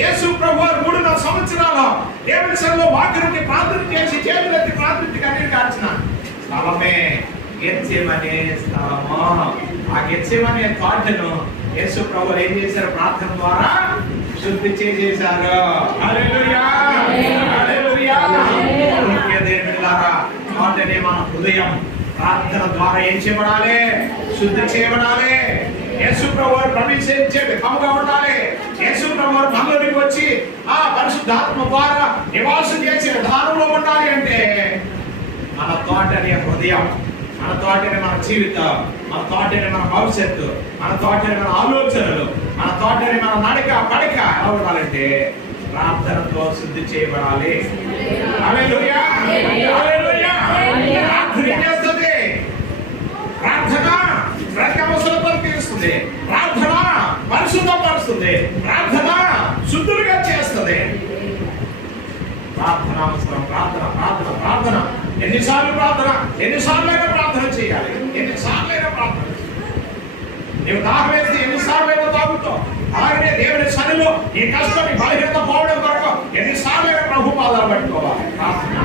యేసు ప్రభువారు 3.5 సంవత్సరాలు దేవుని సన్నిధిలో వాక్యానికి ప్రార్థన చేసి చేతులెత్తి ప్రార్థించి కన్నీరు కార్చిన స్థలమే గెత్సేమనే స్థలము. ఆ గెత్సేమనే తోటను యేసు ప్రభువారు ఏం చేశారు? ప్రార్థన ద్వారా శుద్ధి చేసేశారు. హల్లెలూయా, హల్లెలూయా. దేవునిలారా, తోటనే మన హృదయం ప్రార్థన ద్వారా ఏం చేయబడాలి? శుద్ధి చేయబడాలి. యేసు ప్రభువారు ప్రవేశించే విధముగా ఉండాలి. యేసు ప్రభువారు మనలోకి వచ్చి ఆ పరిశుద్ధాత్మ ద్వారా నివాసం చేసే విధానంలో ఉండాలి. అంటే మన తోటనే హృదయం, మన తోటనే మన జీవితం, మన తోటనే మన భవిష్యత్తు, మన తోటనే మన ఆలోచనలు, మన తోటనే మన నడక పడక ఎలా ఉండాలంటే ప్రార్థనతో శుద్ధి చేయబడాలి. హల్లెలూయా, హల్లెలూయా. ప్రార్థన ఏం చేస్తుంది? ప్రార్థన ప్రతి అవసరతను తీరుస్తుంది. ప్రార్థన పరిశుద్ధపరుస్తుంది. ప్రార్థన శుద్ధులుగా చేస్తుంది. ప్రార్థన అవసరం. ప్రార్థన ప్రార్థన ప్రార్థన. ఎన్నిసార్లు ప్రార్థన? ఎన్నిసార్లైనా ప్రార్థన చేయాలి. ఎన్నిసార్లైనా ప్రార్థన చేయాలి. నీవు దాహం వేస్తే ఎన్నిసార్లైనా తాగుతావు. అలాగే దేవుని సన్నిధిలో నీ కష్టం, నీ బలహీనత పోవడం కొరకు ఎన్నిసార్లైనా ప్రభు పాదాలు పట్టుకోవాలి. ప్రార్థన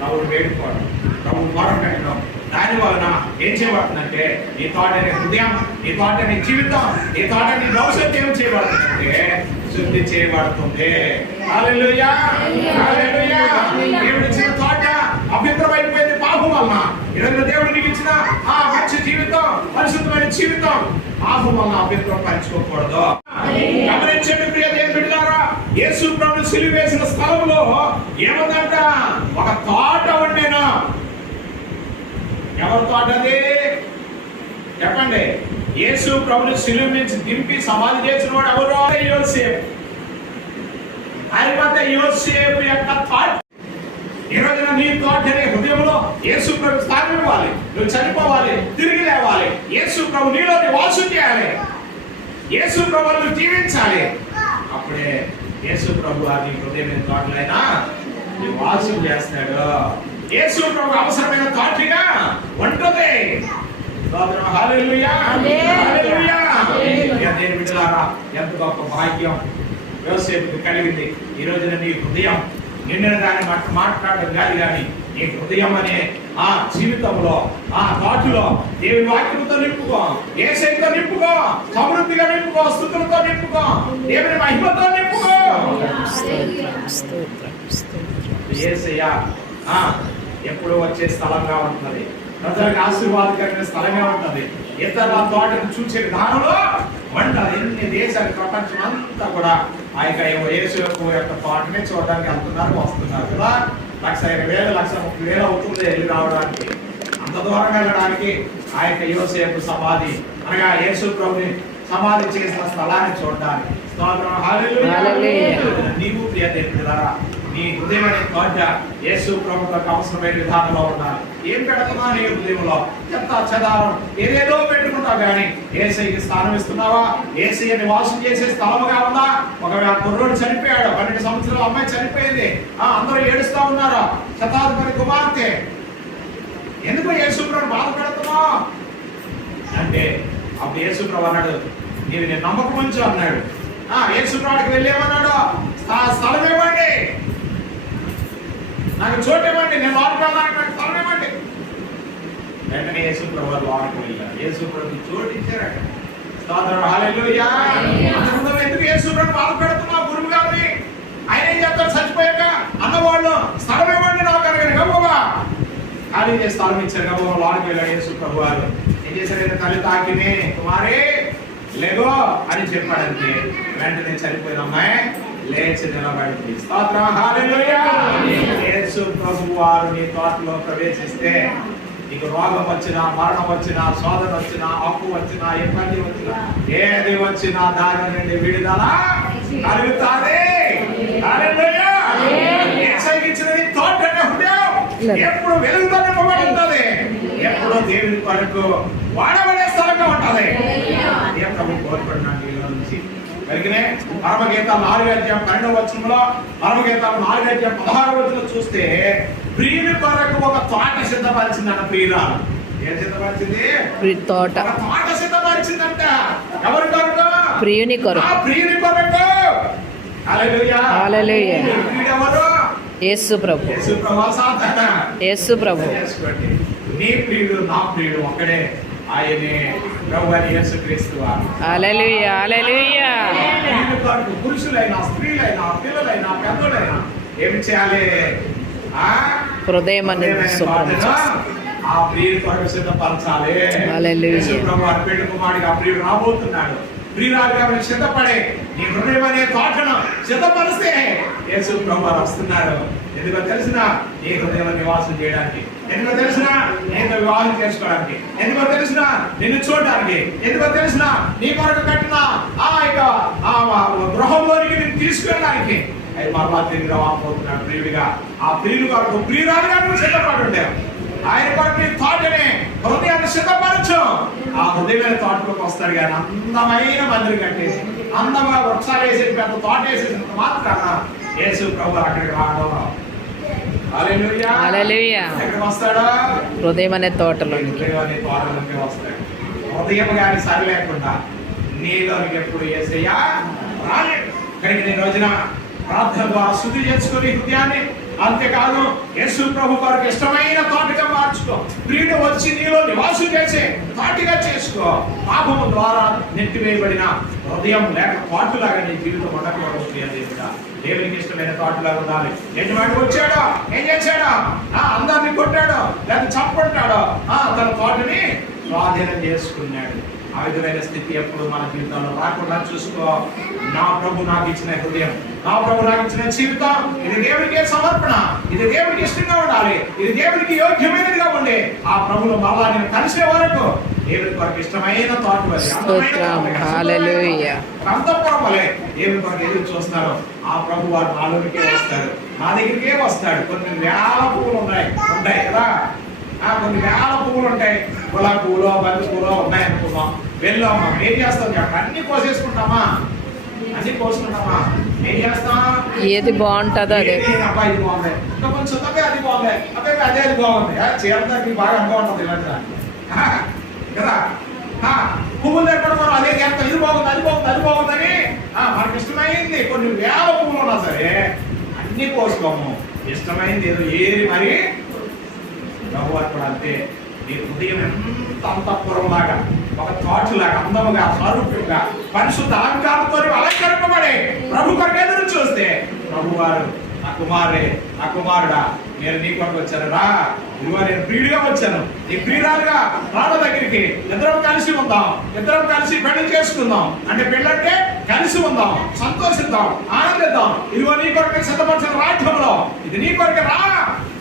ప్రభువు వేడుకోవడం, ప్రభు మొరపెట్టడం. దాని వలన ఏం చేయబడుతుందంటే నీ తోటని హృదయం, నీ తోటని జీవితం, నీ తోటని భవిష్యత్తు ఏం చేయబడుతుందంటే శుద్ధి చేయబడుతుంది. హల్లెలూయా, హల్లెలూయా. దేవుడు ఇచ్చిన తోట అపవిత్రమైపోయింది పాపం వలన. ఈరోజు దేవుడు నీకు ఇచ్చిన ఆ మంచి జీవితం, పరిశుద్ధమైన జీవితం పాపం వలన అపవిత్రం పంచుకోకూడదు. గమనించండి ప్రియ దేవుని బిడ్డలారా, యేసు ప్రభువు సిలువ వేసిన స్థలంలో ఏమందంట? ఒక తోట ఉండేనా? ఎవరి తోట అది? చెప్పండి. యేసు ప్రభుని సిలువ నుంచి దింపి సమాధి చేసిన వాడు ఎవరో? యోసేపు. అరిమత యోసేపు యొక్క తోట. ఈ రోజున నీ తోటని హృదయంలో యేసు ప్రభు స్థానం ఇవ్వాలి. నువ్వు చనిపోవాలి, తిరిగి లేవాలి. యేసు ప్రభు నీలో నివాసం చేయాలి. యేసు ప్రభువును జీవించాలి. అప్పుడే యేసు ప్రభు నీ హృదయం తోటలైనా నివాసం చేస్తాడు. యేసు ప్రభు అవసరమైన తోటగా ఉంటుంది. హల్లెలూయా, హల్లెలూయా. దేవుని బిడ్డలారా, ఎంత గొప్ప భాగ్యం యోసేపుకు కలిగింది. ఈ రోజున నీ హృదయం నిండిన దాన్ని మాట్లాడడం కాదు, కానీ నీ హృదయం అనే ఆ జీవితంలో, ఆ తోటలో దేవుని వాక్యంతో నింపుకో, యేసయ్యతో నింపుకో, సమృద్ధిగా నింపుకో, స్తుతులతో నింపుకో, దేవుని మహిమతో నింపుకో. యేసయ్య ఎప్పుడు వచ్చే స్థలంగా ఉంటుంది. ప్రజలకు ఆశీర్వాదకరమైన స్థలంగా ఉంటుంది. ఇతరుల తోటను చూసే విధానంలో వంటలు ఎన్ని దేశాలు, ప్రపంచం అంతా కూడా ఆ యొక్క యేసు యొక్క తోటనే చూడడానికి వెళ్తున్నారు, వస్తున్నారు కదా. 1,20,000, 1,30,000 అవుతుంది వెళ్ళి రావడానికి. అంత దూరం వెళ్ళడానికి ఆ యొక్క యోసేపు సమాధి అనగా యేసు ప్రభుని సమాధి చేసిన స్థలాన్ని చూడడానికి. నీవు ప్రియ దేవులారా, నీ హృదయం అనే తోట యేసు ప్రభువుకు అవసరమైన విధానంలో ఉండాలి. ఏం పెడుతున్నా నీ హృదయంలో? చెత్త చెదారం ఏదేదో పెట్టుకుంటావు, కానీ యేసయ్యకి స్థానం ఇస్తున్నావా? యేసయ్య నివాసం చేసే స్థలముగా ఉందా? ఒకవేళ కుర్రోడు చనిపోయాడు, 12 సంవత్సరాల అమ్మాయి చనిపోయింది, అందరూ ఏడుస్తా ఉన్నారు, శతాధిపతి కుమార్తె. ఎందుకు యేసు ప్రభువును బాధ పెడుతున్నావు అంటే అప్పుడు యేసు ప్రభు అన్నాడు, నీవు నేను నమ్మకం ఉంచు అన్నాడు. యేసు ప్రభువుకి వెళ్ళేమన్నాడు? స్థలం ఇవ్వండి, నాకు చోటు ఇవ్వండి, నేను వాడుకోవడానికి నాకు స్థలం ఇవ్వండి. వెంటనే యేసు ప్రభు వాడుకు వెళ్ళారు. యేసు ప్రభు చోటు ఇచ్చారట. హల్లెలూయా. ఎందుకు యేసు ప్రభు బాధ పెడుతున్నావు గురువు గారిని? ఆయన ఏం చెప్తారు? చచ్చిపోయాక అన్నవాళ్ళు స్థలం ఇవ్వండి నాకు అనగానే గబగబా ఖాళీ చేసి స్థలం ఇచ్చారు. గబగబా వాడుకు వెళ్ళాడు యేసు ప్రభు వారు. ఏం చేశారు? తల్లి తాకినే కుమారే లేగో అని చెప్పాడంటే వెంటనే చనిపోయిన అమ్మాయి లేచి నిలబడింది. స్తోత్రం, హల్లెలూయా. యేసు ప్రభు వారు నీ తోటలో ప్రవేశిస్తే నీకు రోగం వచ్చినా, మరణం వచ్చినా, శోధన వచ్చినా, అప్పు వచ్చినా, ఇబ్బంది వచ్చినా, ఏది వచ్చినా దాని నుండి విడుదల కలుగుతాది. హల్లెలూయా. యేసయ్యకిచ్చిన నీ తోటనే హృదయం ఎప్పుడు వెలుగుతో నింపబడి ఉంటుంది. ఎప్పుడు దేవుని కొరకు వాడబడే స్థలంగా ఉంటుంది. ఏ ప్రభు కోరుకుంటున్నాను నీలో నుంచి వెలిగినే పరమగీతాలు 4:12 పరమగీతాలు 4:16 చూస్తే ప్రియుని కొరకు ఒక తోట సిద్ధపరిచిందన్న ప్రియురాలు. ఏం సిద్ధపరిచింది? తోట. ఒక తోట సిద్ధపరిచిందంట. ఎవరి కొరకు? ప్రియుని కొరకు. ప్రియుని కొరకు హల్లెలూయా. హల్లెలూయా. ప్రియుడెవరు? యేసు ప్రభు. యేసు ప్రభు. సాధారణ యేసు ప్రభు. చేసుకోండి. నీ ప్రియుడు నా ప్రియుడు ఒక్కడే, ఆయనే ప్రభు అని యేసుక్రీస్తు వారు. హల్లెలూయా. హల్లెలూయా. ప్రియుడు కొరకు పురుషులైనా స్త్రీలైనా పిల్లలైనా పెద్దలైనా ఏమి చేయాలి? హృదయం అనేది శుభ్రం చేస్తాం. ఆ ప్రియుడి కొరకు సిద్ధపరచాలి. హల్లెలూయా. యేసు ప్రభు వారి పెళ్లి కుమారుడిగా ఆ ప్రియుడు రాబోతున్నాడు. ప్రియురాలుగా సిద్ధపడే నీ హృదయం అనే తోటను సిద్ధపరిస్తే యేసు ప్రభు వారు వస్తున్నారు. ఎందుకో తెలిసిన నీ హృదయంలో నివాసం చేయడానికి, ఎందుకో తెలిసిన నేను వివాహం చేసుకోవడానికి, ఎందుకో తెలిసిన నిన్ను చూడడానికి, ఎందుకో తెలిసిన నీ కొరకు కట్టిన ఆ యొక్క గృహంలోనికి నేను తీసుకెళ్ళడానికి అది మరలా తిరిగి రాబోతున్నాడు ప్రియుడిగా. ఆ ప్రియుడు కొరకు ప్రియురాలుగా నువ్వు సిద్ధపడి ఉండేవు. ఆయన కొరకు నీ తోటనే హృదయాన్ని సిద్ధపరచు. ఆ హృదయమైన తోటలోకి వస్తాడు. కానీ అందమైన మందిరం కట్టేసి అందమైన వృక్షాలు వేసేసి పెద్ద తోట వేసేసినంత మాత్రాన యేసు ప్రభు అక్కడికి రావడం. హల్లెలూయా. హల్లెలూయా. ఎక్కడికి వస్తాడు? హృదయం అనే తోటలోనికి. హృదయం అనే తోటలోకి వస్తాడు. హృదయం కానీ సరి లేకుండా నీలోనికి ఎప్పుడు యేసయ్యా రాలేడు. కనుక నేను రోజున ప్రార్థన ద్వారా శుద్ధి చేసుకుని హృదయాన్ని, అంతేకాదు యేసు ప్రభు కొరకు ఇష్టమైన తోటగా మార్చుకో. ప్రియుడు వచ్చి నీలో నివాసం చేసే తోటగా చేసుకో. పాపము ద్వారా నెట్టివేయబడిన హృదయం లేక తోటలాగా నీ జీవితం ఉండకూడదు. దేవునికి ఇష్టమైన తోటలాగా ఉండాలి. యజమాని వచ్చాడో ఏం చేశాడో? అందరినీ కొట్టాడో లేక చంపుకుంటాడో తన తోటని స్వాధీనం చేసుకున్నాడు. ఆ విధమైన స్థితి ఎప్పుడు మన జీవితంలో రాకుండా చూసుకో. నా ప్రభు నాకు ఇచ్చిన హృదయం, నా ప్రభు నాకు ఇచ్చిన జీవితం, ఇది దేవుడికే సమర్పణ, ఇది దేవుడికి ఇష్టంగా ఉండాలి, ఇది దేవుడికి యోగ్యమైనదిగా ఉండే ఆ ప్రభులు మళ్ళా నేను కలిసే వరకు దేవుడి కొరకు ఇష్టమైన తోట వలె అంతఃపురం వలె దేవుడి కొరకు ఎదురు చూస్తున్నారు. ఆ ప్రభు వారు నాలోనికే వస్తాడు, నా దగ్గరికే వస్తాడు. కొన్ని వేల పువ్వులు ఉంటాయి కదా, కొన్ని వేల పువ్వులు ఉంటాయి. గులాబీ పువ్వులు, బంతి పువ్వులు ఉన్నాయి అనుకున్నాం. వెళ్ళామా ఏం చేస్తాం? అన్ని కోసేసుకుంటామా? అన్ని కోసుకుంటామా? ఏం చేస్తాం? ఏది బాగుంటుందో అదే. అబ్బా ఇది బాగుంది, ఇంకా కొంచెం అబ్బాయి అది బాగుంది, అబ్బాయి అదే అది బాగుంది. చీరదానికి బాగా అనుభవం ఉంటుంది ఇలాంటి కదా. పువ్వులు లేకుండా మనం అదే చేస్తాం. ఇది బాగుంది, అది బాగుంది, అది బాగుందని మనకి ఇష్టమైంది కొన్ని వేల పువ్వులు ఉన్నా సరే అన్ని కోసుకోము. ఇష్టమైంది ఏదో ఏది మరి ప్రభు కూడా అంతే. నీ హృదయం ఎంత అంతఃపురం లాగా, ఒక తోటలాగా అందముగా స్వరూపంగా పరిశుద్ధ అలంకారంతో అలంకరింపబడే ప్రభు కొరకు ఎదురు చూస్తే ప్రభు వారు నా కుమారే నా కుమారుడా నేను నీ కొరకు వచ్చాను రా, ఇదిగో నేను ప్రియుడిగా వచ్చాను, నీ ప్రియురాలుగా రాళ్ళ దగ్గరికి ఇద్దరం కలిసి ఉందాం, ఇద్దరం కలిసి పెళ్లి చేసుకుందాం. అంటే పెళ్ళంటే కలిసి ఉందాం, సంతోషిద్దాం, ఆనందిద్దాం. ఇదిగో నీ కొరకు సిద్ధపరిచిన రాజ్యంలో ఇది నీ కొరకు రా,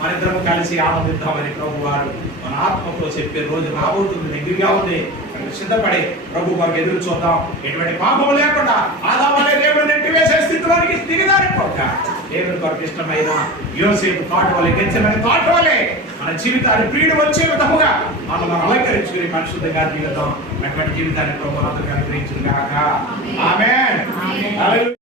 మన ఇద్దరం కలిసి ఆనందిద్దామని ప్రభు వారు మన ఆత్మతో చెప్పే రోజు రాబోతుంది, దగ్గరగా ఉంది. సిద్ధపడి ప్రభు వారికి ఎదురు చూద్దాం. ఎటువంటి పాపము లేకుండా ఆదామనే దేవుడు నెట్టివేసే స్థితిలోనికి దిగదారిపోక దేవుని కొరకు ఇష్టమైన యోసేపు తోట వలె, గెచ్చమైన తోట వలె మన జీవితాన్ని ప్రియుడు వచ్చే విధముగా మనం అలంకరించుకుని పరిశుద్ధంగా జీవితం అటువంటి జీవితాన్ని ప్రభు అందరికీ అనుగ్రహించును గాక. ఆమేన్.